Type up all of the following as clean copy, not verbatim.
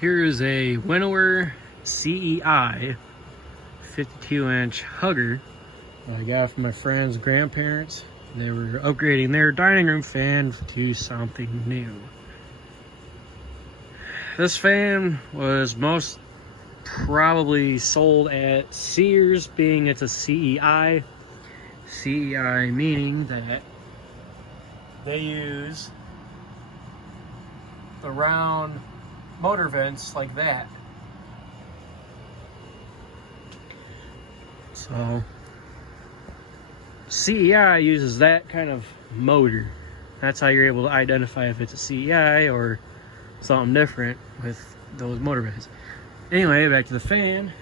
Here is a Winnower CEI 52-inch hugger I got from my friend's grandparents. They were upgrading their dining room fan to something new. This fan was most probably sold at Sears, being it's a CEI. CEI meaning that they use the round motor vents like that. So CEI uses that kind of motor. That's how you're able to identify if it's a CEI or something different with those motor vents. Anyway, back to the fan.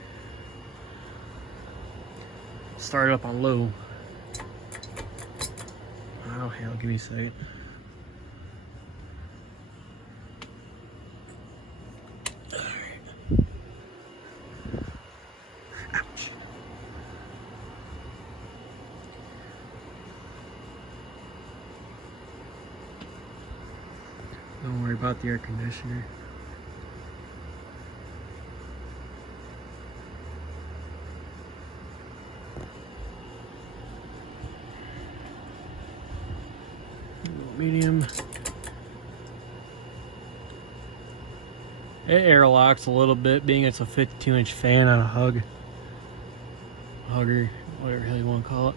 Start it up on low. Oh hell, give me a second. Ouch. Don't worry about the air conditioner. Medium. It airlocks a little bit, being it's a 52-inch fan on a hugger, whatever the hell you want to call it.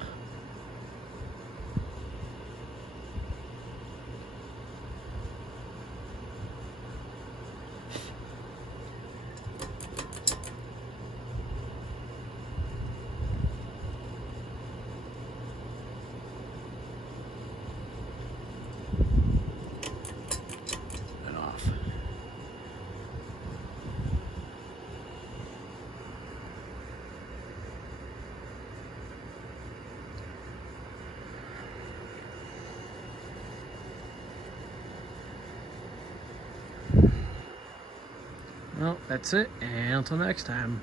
And off. Well, that's it, and until next time.